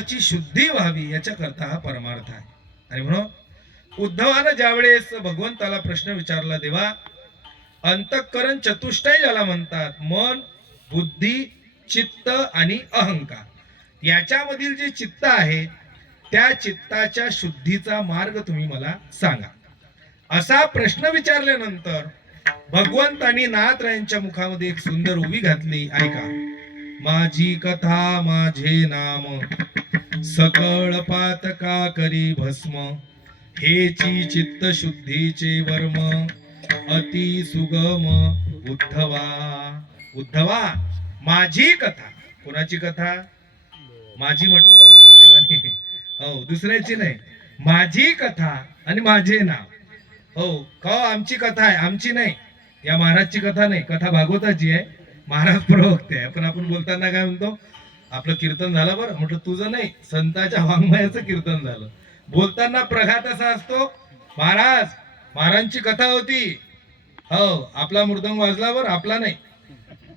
ची शुद्धी व्हावी याच्याकरता हा परमार्थ आहे. आणि म्हणून उद्धवानं ज्यावेळेस भगवंताला प्रश्न विचारला, देवा अंतःकरण चतुष्टय ज्याला म्हणतात, मन, बुद्धी, चित्त आणि अहंकार, याच्यामधील जे चित्त आहे त्या चित्ताच्या शुद्धीचा मार्ग तुम्ही मला सांगा. असा प्रश्न विचारल्यानंतर भगवंतांनी नाथरायांच्या मुखामध्ये एक सुंदर उभी घातली. ऐका. माझी कथा माझे नाम, सकळ पातका करी भस्म, हेची चित्त शुद्धीचे वर्म, अति सुगम उद्धवा. उद्धवा, माझी कथा. कोणाची कथा? माझी म्हटलं बरं देवाने, हो, दुसऱ्याची नाही. माझी कथा आणि माझे नाव. हो का, आमची कथा आहे, आमची नाही. या महाराजची कथा नाही, कथा भागवताची आहे, महाराज प्रवक्ते आहे. पण आपण बोलताना काय म्हणतो, आपलं कीर्तन झालं बरं म्हटलं, तुझं नाही, संतांच्या वाङ्मयाचं कीर्तन झालं. बोलताना प्रघात असा असतो, महाराज महाराजांची कथा होती. हो, आपला मृदंग वाजला बरं, आपला नाही,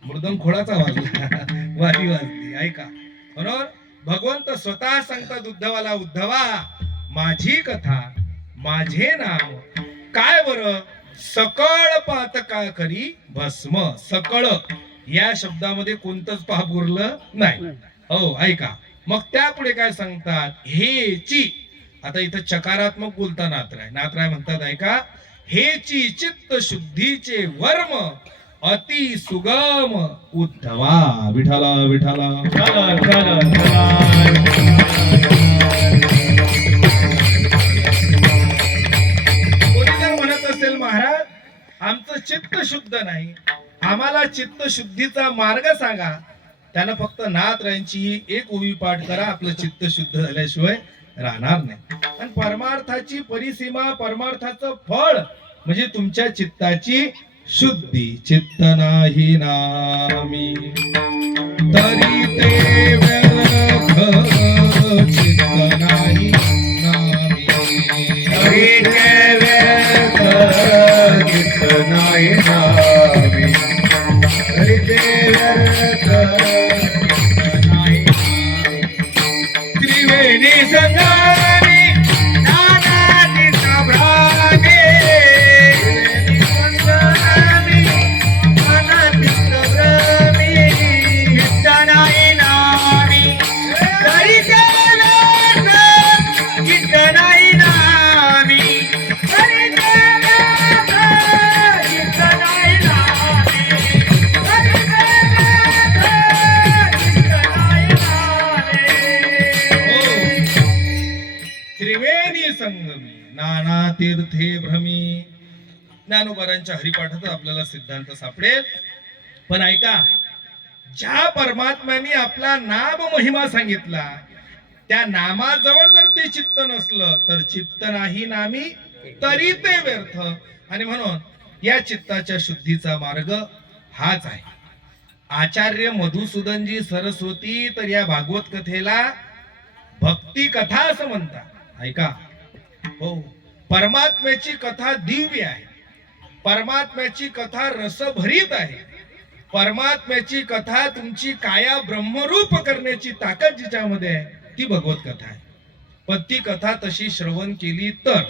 मृदंग खोळाचा वाजला, वारी वाजली. ऐका. म्हणून भगवंत स्वतः सांगतात उद्धवाला, उद्धवा माझी कथा माझे नाव. काय बरं? सकळ पातका करी भस्म. सकळ या शब्दामध्ये कोणतंच पाप उरलं नाही. हो, ऐका. मग त्यापुढे काय सांगतात? हेची. आता इथं चकारात्मक बोलता नाथराय म्हणतात, ऐका, हेची चित्त शुद्धीचे वर्म, अति सुगम उद्धवा. विठाला विठाला. कोणी जर म्हणत असेल, महाराज आमचं चित्त शुद्ध नाही, आम्हाला चित्त शुद्धीचा मार्ग सांगा, त्यानं फक्त नाथरायांची एक ओवी पाठ करा, आपलं चित्त शुद्ध झाल्याशिवाय राहणार नाही. आणि परमार्थाची परिसीमा, परमार्थाचं फळ म्हणजे तुमच्या चित्ताची शुद्धी. चित्त नाही नामी तरी ते व्यर्थ, चित्त नाही नामी तरी ते व्यर्थ, चित्त नाही नामी तरी ते व्यर्थ, त्रिवेणी संगानी संगमी नाना तीर्थे भ्रमी. ज्ञानोबारांच्या हरिपाठात आपल्याला सिद्धांत सापडेल. पण ऐका, ज्या परमात्म्याने आपला नाम महिमा सांगितला, त्या नामाजवळ जर ते चित्त नसलं तर चित्त नाही नामी तरी ते व्यर्थ. आणि म्हणून या चित्ताच्या शुद्धीचा मार्ग हाच आहे. आचार्य मधुसूदनजी सरस्वती तर या भागवत कथेला भक्ती कथा असं म्हणतात. ऐका. हो, परमात्म्याची कथा दिव्य आहे, परमात्म्याची कथा रसभरीत आहे, परमात्म्याची कथा तुमची काया ब्रह्मरूप करण्याची ताकद जिच्यामध्ये आहे ती भगवत कथा आहे. पण ती कथा तशी श्रवण केली तर,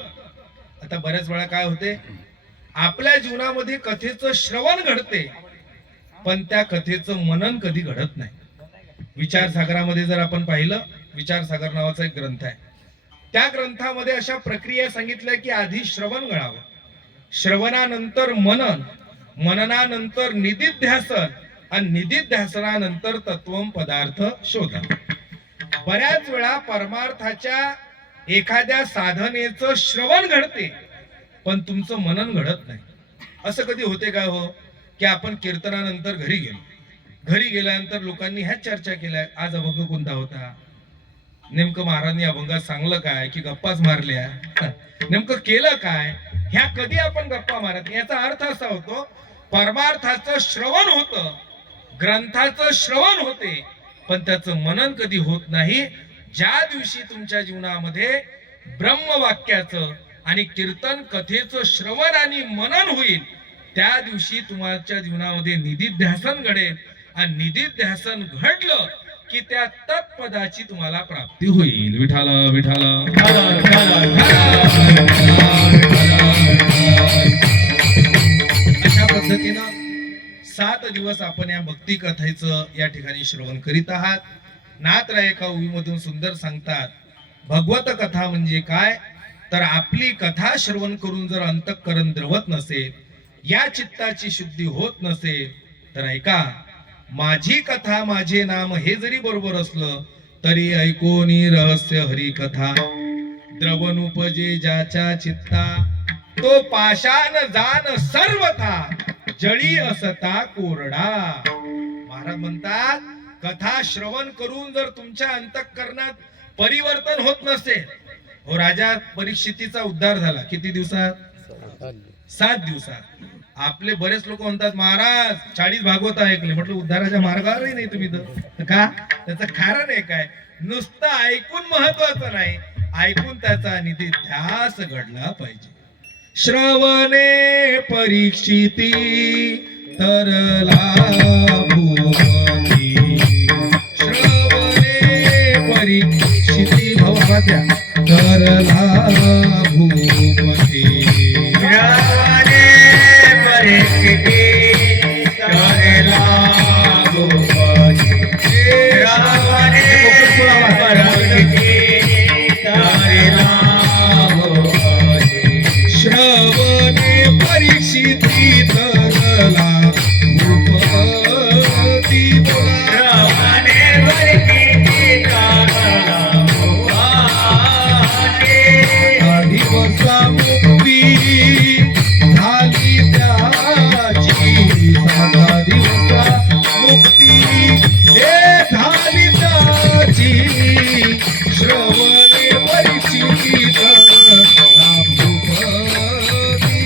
आता बऱ्याच वेळा काय होते, आपल्या जीवनामध्ये कथेचं श्रवण घडते पण त्या कथेचं मनन कधी घडत नाही. विचारसागरामध्ये जर आपण पाहिलं, विचारसागर नावाचा एक ग्रंथ आहे, त्या ग्रंथामध्ये अशा प्रक्रिया सांगितल्या की आधी श्रवण घडावं, श्रवणानंतर मनन, मननानंतर निदिध्यासन आणि निदिध्यासनानंतर तत्वम पदार्थ शोधन. बऱ्याच वेळा परमार्थाच्या एखाद्या साधनेचं श्रवण घडते पण तुमचं मनन घडत नाही. असं कधी होते का हो, की आपण कीर्तनानंतर घरी गेलो, घरी गेल्यानंतर लोकांनी ह्याच चर्चा केल्या, आज अभंग कोणता होता, नेमकं महाराजांनी अभंगात सांगलं काय की गप्पाच मारल्या, नेमकं केलं काय, ह्या कधी आपण गप्पा मारत. याचा अर्थ असा होतो, परमार्थाचं श्रवण होतं, ग्रंथाचं श्रवण होते पण त्याचं मनन कधी होत नाही. ज्या दिवशी तुमच्या जीवनामध्ये ब्रह्मवाक्याचं आणि कीर्तन कथेचं श्रवण आणि मनन होईल त्या दिवशी तुमच्या जीवनामध्ये निदिध्यासन घडेल. आणि निदिध्यासन घडलं की त्या तत्पदाची तुम्हाला प्राप्ती होईल. विठाल विठाल. अशा पद्धतीनं 7 दिवस आपण या भक्ती कथेचं या ठिकाणी श्रवण करीत आहात. नाथराय एका ओवीमधून सुंदर सांगतात, भगवत कथा म्हणजे काय, तर आपली कथा श्रवण करून जर अंतःकरण द्रवत नसेल, या चित्ताची शुद्धी होत नसेल, तर ऐका, माझी कथा माझे नाम हे जरी बरोबर असलं तरी ऐकोनी रहस्य हरी कथा. द्रवन उपजे ज्याच्या चित्ता, तो पाषाण जाण सर्वथा, जळी असता कोरडा. महाराज म्हणतात, कथा श्रवण करून जर तुमच्या अंतःकरणात परिवर्तन होत नसेल. हो, राजा परीक्षितीचा उद्धार झाला किती दिवसात? 7 दिवसात. आपले बरेच लोक म्हणतात, महाराज 40 भागवत ऐकले. म्हटलं उद्धाराच्या मार्गावरही नाही तुम्ही तर का? त्याचं कारण आहे काय? नुसतं ऐकून महत्वाचं नाही, ऐकून त्याचा निधिध्यास घडला पाहिजे. श्रवणे परीक्षिती तरला भूपती, श्रवणे परीक्षिती भवत्या तरला भूपती, श्रवणे परीक्षिती तरला भूपती, श्रवणे परीक्षिती तरला भूपती, श्रवणे परीक्षिती तरला भूपती, श्रवणे परीक्षिती तरला भूपती. दिवसा मुक्ती झाली त्याची, 7 दिवसा मुक्ती हे झाली त्याची, श्रवणे परीक्षिती तरला भूपती,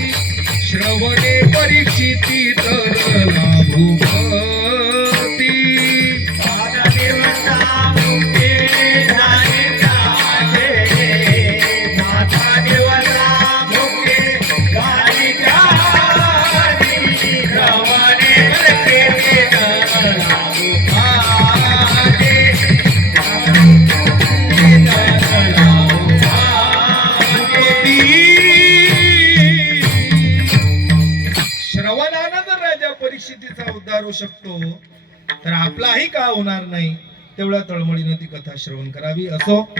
श्रवणे परीक्षिती तरला भूपती. 7 दिवसा मुक्ती झाली त्याची, 7 दिवसा मुक्ती झाली त्याची, श्रवणे परीक्षिती तरला भूपती, श्रवणानं जर राजा परीक्षितीचा उद्धार होऊ शकतो, तर आपलाही का होणार नाही. तेवढ्या तळमळीनं ती कथा श्रवण करावी. असो,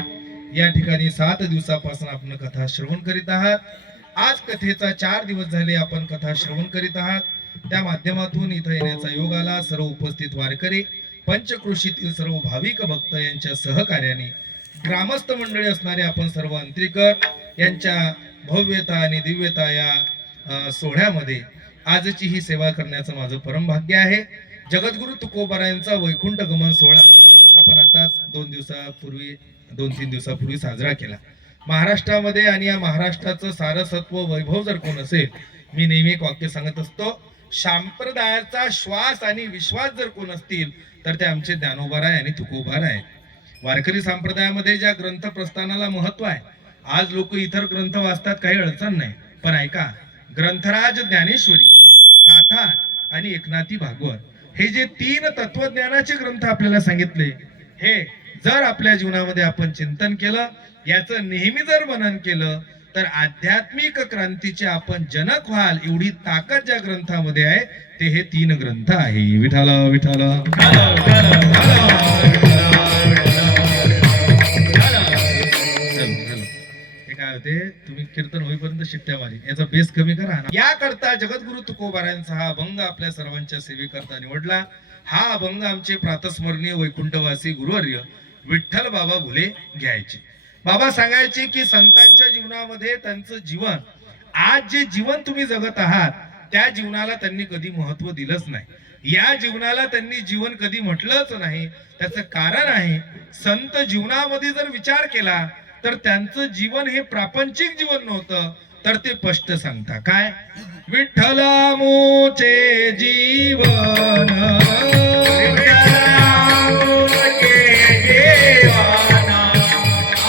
या ठिकाणी 7 दिवसापासून आपण कथा श्रवण करीत आहात. आज कथेचा 4 दिवस झाले आपण कथा श्रवण करीत आहात. त्या माध्यमातून इथं येण्याचा योग आला. सर्व उपस्थित वारकरी, पंचक्रोशीतील सर्व भाविक भक्त यांच्या सहकार्याने, ग्रामस्थ मंडळी असणारे आपण सर्व अंत्रिकर यांच्या भव्यता आणि दिव्यता या सोहळ्यामध्ये आजची ही सेवा करण्याचं माझं परम भाग्य आहे. जगद्गुरु तुकोबारायांचा वैकुंठ गमन सोहळा आपण आताच 2-3 दिवसापूर्वी साजरा केला. महाराष्ट्रामध्ये आणि या महाराष्ट्राचं सारसत्व वैभव जर कोण असेल, मी नेहमी एक वाक्य सांगत असतो, संप्रदायाचा श्वास आणि विश्वास जर कोण असतील तर ते आमचे ज्ञानोबाराय आणि तुकोबाराय. वारकरी संप्रदायामध्ये ज्या ग्रंथ प्रस्थानाला महत्व आहे, आज लोक इतर ग्रंथ वाचतात, काही अडचण नाही, पण ऐका, ग्रंथराज ज्ञानेश्वरी, गाथा आणि एकनाथी भागवत हे जे 3 तत्वज्ञानाचे ग्रंथ आपल्याला सांगितले, हे जर आपल्या जीवनामध्ये आपण चिंतन केलं, याचं नेहमी जर मनन केलं, तर आध्यात्मिक क्रांतीचे आपण जनक व्हाल. एवढी ताकद ज्या ग्रंथामध्ये आहे ते हे 3 ग्रंथ आहे. विठाल विठाल. काय होते, तुम्ही कीर्तन होईपर्यंत शिट्ट्या मारी, याचा बेस कमी करा. याकरता जगद्गुरु तुकोबारायांचा हा अभंग आपल्या सर्वांच्या सेवेकरता निवडला. हा अभंग आमचे प्रातस्मरणीय वैकुंठवासी गुरुवर्य विठ्ठल बाबा भुले घ्यायचे. बाबा सांगायचे की संतांच्या जीवनामध्ये त्यांचं जीवन, आज जे जीवन तुम्ही जगत आहात त्या जीवनाला त्यांनी कधी महत्व दिलंच नाही. या जीवनाला त्यांनी जीवन कधी म्हटलंच नाही. त्याचं कारण आहे, संत जीवनामध्ये जर विचार केला तर त्यांचं जीवन हे प्रापंचिक जीवन नव्हतं, तर ते स्पष्ट सांगता काय, विठ्ठला मोचे जीवन,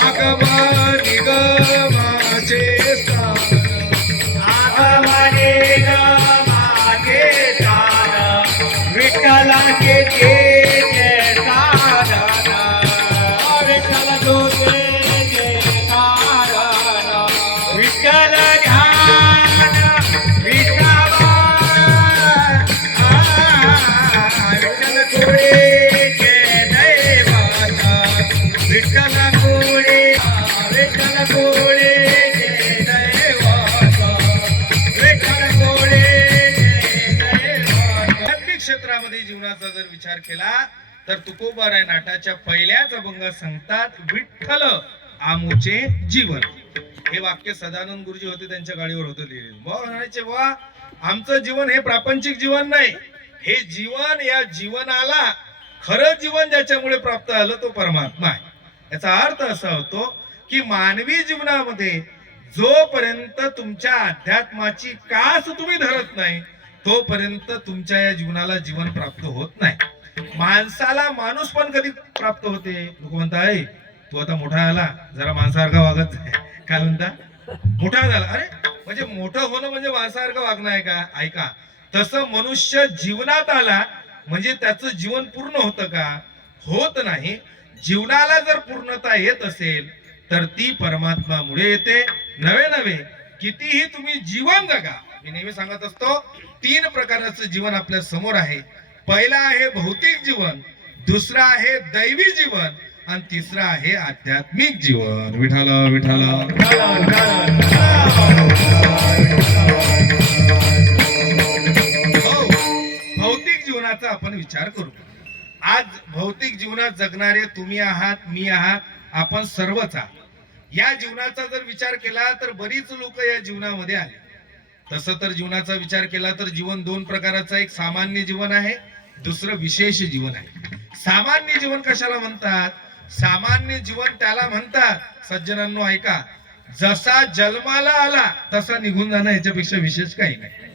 आगमा निगमाचे स्थान, आगमा निगमाचे स्थान, विठ्ठलाचे स्थान, विठ्ठल कोळे विठ्ठल कोळे जय जय वासा विठ्ठल कोळे जय जय वासा. आध्यात्मिक क्षेत्रामध्ये जीवनाचा जर विचार केला तर तुकोबाराय नाटाच्या पहिल्याच अभंगात सांगतात विठ्ठल आमुचे जीवन. हे वाक्य सदानंद गुरुजी होते, त्यांच्या गाडीवर होतं लिहिलेलं. म्हणायचे वा आमचं जीवन हे प्रापंचिक जीवन नाही, हे जीवन या जीवनाला खरं जीवन ज्याच्यामुळे प्राप्त झालं तो परमात्मा आहे. याचा अर्थ असा होतो की मानवी जीवनामध्ये जोपर्यंत तुमच्या अध्यात्माची कास तुम्ही धरत नाही तोपर्यंत तुमच्या या जीवनाला जीवन प्राप्त होत नाही. माणसाला माणूस पण कधी प्राप्त होते. लोक म्हणतात तू आता मोठा झाला जरा माणसासारखा वागत जाय. काय म्हणता मोठा झाला, अरे म्हणजे मोठं होणं म्हणजे माणसासारखं वागणं आहे का? ऐका, तसं मनुष्य जीवनात आला म्हणजे त्याचं जीवन पूर्ण होतं का? होत नाही. जीवनाला जर पूर्णता येत असेल तर ती परमात्मामुळे येते. नवे नवे कितीही तुम्ही जीवन जगा. मी नेहमी सांगत असतो 3 प्रकारचं जीवन आपल्या समोर आहे. पहिला आहे भौतिक जीवन, दुसरा आहे दैवी जीवन आणि तिसरा आहे आध्यात्मिक जीवन. विठाला विठाला. हो, भौतिक जीवनाचा आपण विचार करू. आज भौतिक जीवनात जगणारे तुम्ही आहात, मी आहात, आपण सर्वच आहात. या जीवनाचा जर विचार केला तर बरीच लोक या जीवनामध्ये आले. तसं तर जीवनाचा विचार केला तर जीवन 2 प्रकारचं, एक सामान्य जीवन आहे, दुसरं विशेष जीवन आहे. सामान्य जीवन कशाला म्हणतात? सामान्य जीवन त्याला म्हणतात, सज्जनांनो ऐका, जसा जन्माला आला तसा निघून जाणं, याच्यापेक्षा विशेष काही नाही.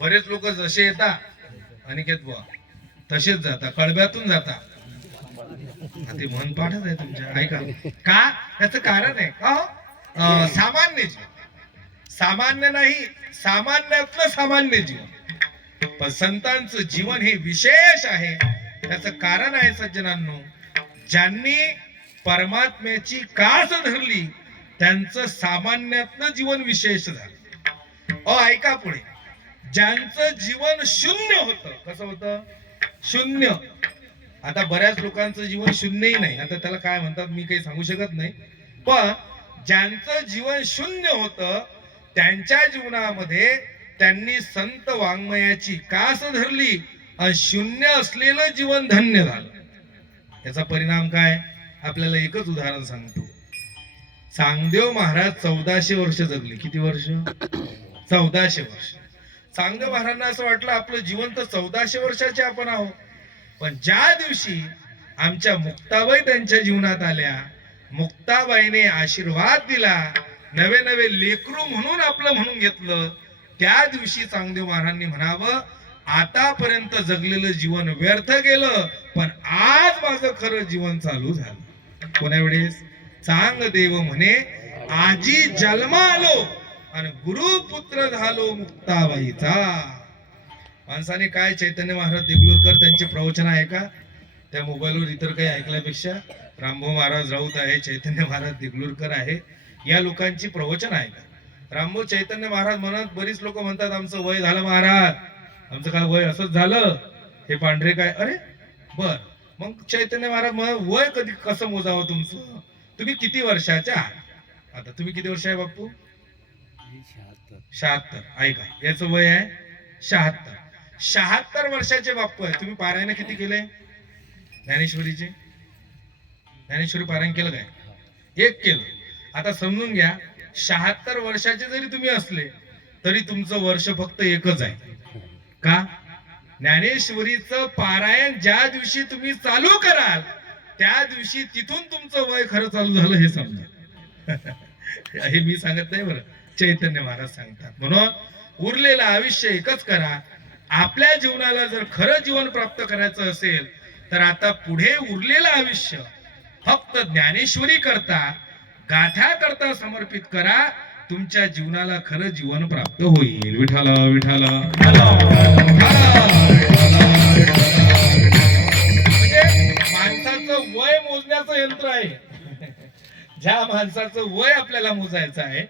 बरेच लोक जसे येतात अनिकेत बुवा तसेच जाता, कळब्यातून जाता. ते मन पाठच आहे तुमच्या. ऐका का, त्याचं कारण आहे का? सामान्य जीवन सामान्य नाही, सामान्यातलं सामान्य जीवन. पण संतांचं जीवन हे विशेष आहे. त्याचं कारण आहे सज्जनांनो, ज्यांनी परमात्म्याची कास धरली त्यांचं सामान्यातलं जीवन विशेष झालं. ऐका पुढे, ज्यांचं जीवन शून्य होतं. कसं होतं? शून्य. आता बऱ्याच लोकांचं जीवन शून्यही नाही, आता त्याला काय म्हणतात मी काही सांगू शकत नाही. पण ज्यांचं जीवन शून्य होतं त्यांच्या जीवनामध्ये त्यांनी संत वाङ्मयाची कास धरली आणि शून्य असलेलं जीवन धन्य झालं. याचा परिणाम काय? आपल्याला एकच उदाहरण सांगतो. चांगदेव महाराज 1400 वर्ष जगले. किती वर्ष? 1400 वर्ष. चांगदेव महाराजांना असं वाटलं आपलं जीवन तर 1400 वर्षाचे आपण आहोत. पण ज्या दिवशी आमच्या मुक्ताबाई त्यांच्या जीवनात आल्या, मुक्ताबाईने आशीर्वाद दिला, नवे नवे लेकरू म्हणून आपलं म्हणून घेतलं, त्या दिवशी चांगदेव महाराजांनी म्हणावं आतापर्यंत जगलेलं जीवन व्यर्थ गेलं, पण आज माझं खरं जीवन चालू झालं. कोण्या वेळेस? चांगदेव म्हणे आजी जन्म आलो आणि गुरुपुत्र झालो मुक्ताबाईचा. माणसाने काय चैतन्य महाराज देगलूरकर त्यांचे प्रवचन आहे का? त्या मोबाईलवर इतर काही ऐकल्यापेक्षा रामभाऊ महाराज राऊत आहे, चैतन्य महाराज देगलूरकर आहे, या लोकांची प्रवचन आहे का? रामभाऊ चैतन्य महाराज म्हणत, बरीच लोक म्हणतात आमचं वय झालं महाराज, आमचं काय वय असंच झालं, हे पांढरे काय? अरे बर, मग चैतन्य महाराज म्हणत वय कधी कसं मोजावं तुमचं? तुम्ही किती वर्षाचे आहात? आता तुम्ही किती वर्ष आहे बापू? 76. ऐका, याचं वय आहे 76. 76 वर्षाचे बापू आहे. तुम्ही पारायण किती केले ज्ञानेश्वरीचे? ज्ञानेश्वरी पारायण केलं काय? 1 केलं. आता समजून घ्या, 76 वर्षाचे जरी तुम्ही असले तरी तुमचं वर्ष फक्त एकच आहे. का? ज्ञानेश्वरीचं पारायण ज्या दिवशी तुम्ही चालू कराल त्या दिवशी तिथून तुमचं वय खरं चालू झालं हे समजा. हे मी सांगत नाही बरं, चैतन्य महाराज सांगतात. म्हणून उरलेलं आयुष्य एकच करा. आपल्या जीवनाला जर खरं जीवन प्राप्त करायचं असेल तर आता पुढे उरलेलं आयुष्य फक्त ज्ञानेश्वरी करता, गाथा करता समर्पित करा. तुमच्या जीवनाला खरं जीवन प्राप्त होईल. विठाला विठाला. म्हणजे माणसाचं वय मोजण्याचं यंत्र आहे. ज्या माणसाचं वय आपल्याला मोजायचं आहे,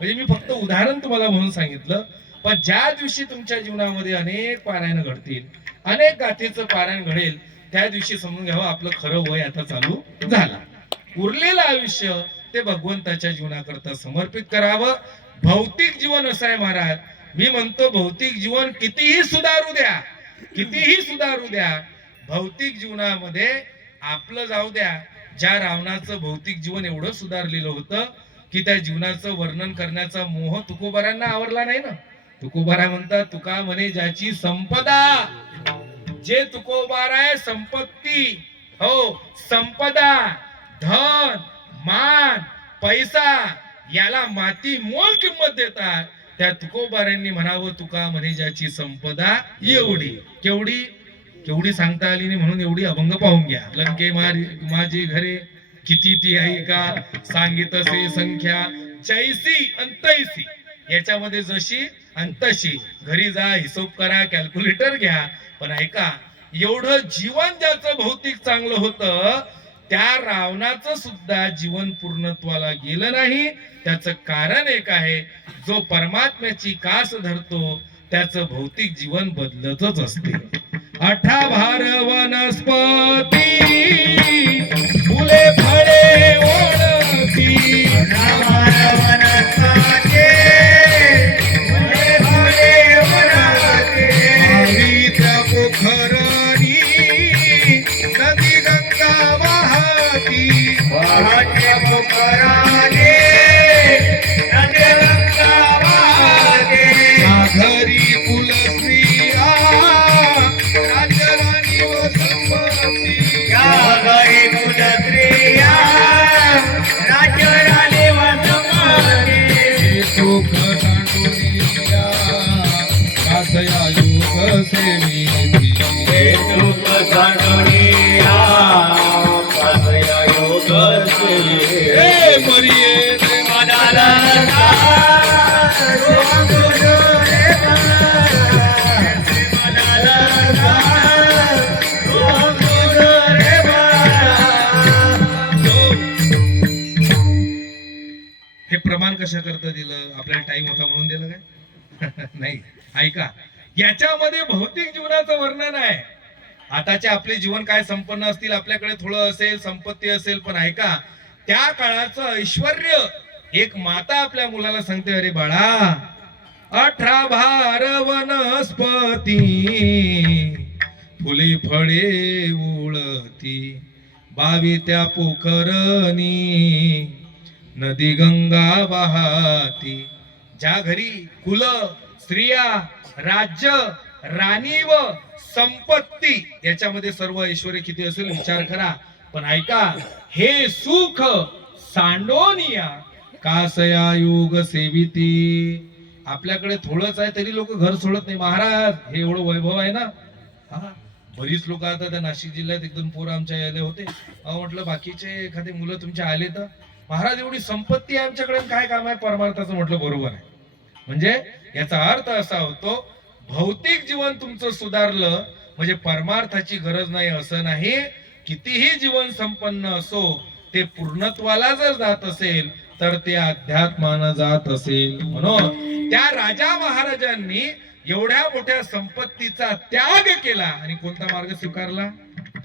म्हणजे मी फक्त उदाहरण तुम्हाला म्हणून सांगितलं. पण ज्या दिवशी तुमच्या जीवनामध्ये अनेक पारायण घडतील, अनेक गाथेचं पारायण घडेल, त्या दिवशी समजून घ्यावं आपलं खरं वय आता चालू झालं. उरलेलं आयुष्य ते भगवंताच्या जीवनाकरता समर्पित करावं. भौतिक जीवन असं आहे महाराज, मी म्हणतो भौतिक जीवन कितीही सुधारू द्या, कितीही सुधारू द्या, भौतिक जीवनामध्ये आपलं जाऊ द्या. ज्या रावणाचं भौतिक जीवन एवढं सुधारलेलं होतं की त्या जीवनाचं वर्णन करण्याचा मोह तुकोबारांना आवरला नाही ना. तुकोबारा म्हणतात, तुका म्हणे ज्याची संपदा, जे तुकोबार आहे संपत्ती, हो संपदा, धन, मान, पैसा याला माती मोल किंमत देतात, त्या तुकोबारांनी म्हणावं तुका म्हणे ज्याची संपदा एवढी. केवढी केवढी सांगता आली नाही म्हणून एवढी अभंग पाहून घ्या. लंके माझी घरे किती ती आहे का, सांगितसे संख्या जैसी अंतैसी, याच्यामध्ये जशी अंतशी. घरी जा, हिशोब करा, कॅल्क्युलेटर घ्या. पण ऐका, एवढं जीवन ज्याचं भौतिक चांगलं होतं त्या रावणाचं सुद्धा जीवन पूर्णत्वाला गेलं नाही. त्याचं कारण एक आहे, जो परमात्म्याची कास धरतो त्याचं भौतिक जीवन बदलतच असते. 18 भार वनस्पती फुले फळे ओळखी, 18 भार वनस्पती फुले फळे ओळखी, त्या पोखरणी नदी गंगा वाहती, वाहत्या पोखराने नदी गंगा वाहते, घरी कुल स्त्रिया राजराणी व संपत्ती, या घरी कुल स्त्रिया राजराणी व संपत्ती, सुख सांडुनिया कासया योग सेविती, सुख सांडुनिया कासया योग सेविती, हे मरिये रे मनाला प्रमाण कशा करता दिलं, आपल्याला टाइम होता म्हणून दिलं काय? नाही. ऐका, याच्यामध्ये भौतिक जीवनाचं वर्णन आहे. आताचे आपले जीवन काय संपन्न असतील, आपल्याकडे थोडं असेल, संपत्ती असेल, पण ऐका त्या काळाचं ऐश्वर्य. एक माता आपल्या मुलाला सांगते, अरे बाळा 18 भार वनस्पती फुले फळे उळती, 22 त्या पोखरणी नदी गंगा वाहती. ज्या घरी कुल स्त्रिया राज्य राणी व संपत्ती, याच्यामध्ये सर्व ऐश्वर किती असेल विचार करा. पण ऐका, हे सुख सांडोनिया कासया योग सेविती. आपल्याकडे थोडंच आहे तरी लोक घर सोडत नाही. महाराज हे एवढं वैभव आहे ना. हा, बरीच लोक आता त्या नाशिक जिल्ह्यात एकदम पोर आमच्या आले होते. म्हटलं बाकीचे एखादे मुलं तुमच्या आले तर, महाराज एवढी संपत्ती आहे आमच्याकडे, काय काम आहे परमार्थाचं. म्हटलं बरोबर आहे. म्हणजे याचा अर्थ असा होतो, भौतिक जीवन तुमचं सुधारलं म्हणजे परमार्थाची गरज नाही असं नाही. कितीही जीवन संपन्न असो, ते पूर्णत्वाला जर जात असेल तर ते अध्यात्मानं जात असेल. म्हणून त्या राजा महाराजांनी एवढ्या मोठ्या संपत्तीचा त्याग केला आणि कोणता मार्ग स्वीकारला?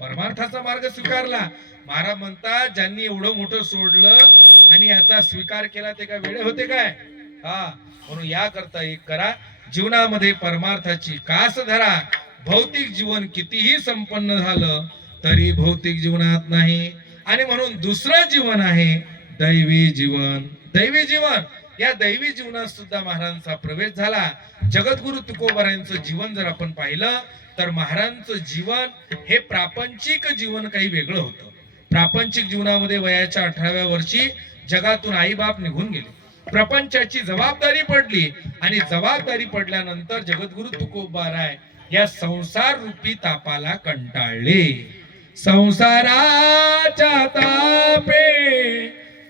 परमार्थाचा मार्ग स्वीकारला. महाराज म्हणतात, ज्यांनी एवढं मोठं सोडलं आणि याचा स्वीकार केला ते काय वेळे होते काय? हा, म्हणून या करता एक करा, जीवनामध्ये परमार्थाची कास धरा. भौतिक जीवन कितीही संपन्न झालं तरी भौतिक जीवनात नाही. आणि म्हणून दुसरं जीवन आहे दैवी जीवन. दैवी जीवन, या दैवी जीवनात सुद्धा महाराजांचा प्रवेश झाला. जगद्गुरु तुकोबारायांचं जीवन जर आपण पाहिलं तर महाराजांचं जीवन हे प्रापंचिक जीवन काही वेगळं होतं. प्रापंचिक जीवनामध्ये वयाच्या 18व्या वर्षी जगातून आई बाप निघून गेले. प्रपंचाची जबाबदारी पडली आणि जबाबदारी पडल्यानंतर जगद्गुरु तुकोबाराय या संसार रूपी तापाला कंटाळले. संसाराच्या तापे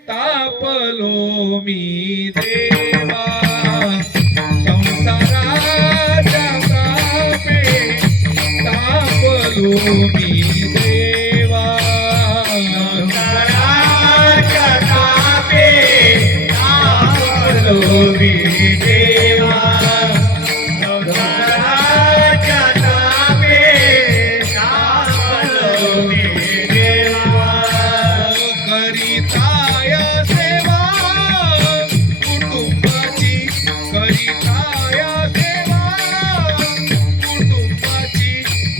तापलो मी देवा, संसाराच्या तापे तापलो मी देवा, संसाराच्या तापे तापलो मी देवा, संसाराच्या तापे तापलो मी देवा. करिता या सेवा कुटुंबाची, करिता या सेवा कुटुंबाची,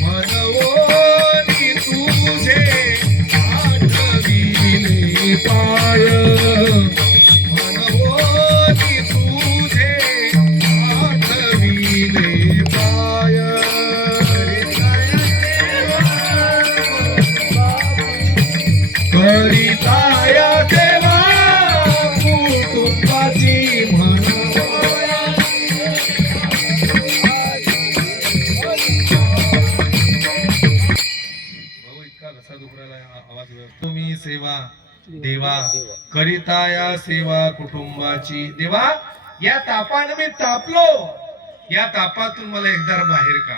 मनवोनी तुझे आठविले पाय, मनवोनी तुझे आठविले पाय. करिता या सेवा कुटुंबाची, भाऊ इतका घसा दुखरायला आवाज तुम्ही सेवा देवा, करिता या सेवा कुटुंबाची. देवा, या तापाने मी तापलो, या तापातून मला एकदा बाहेर का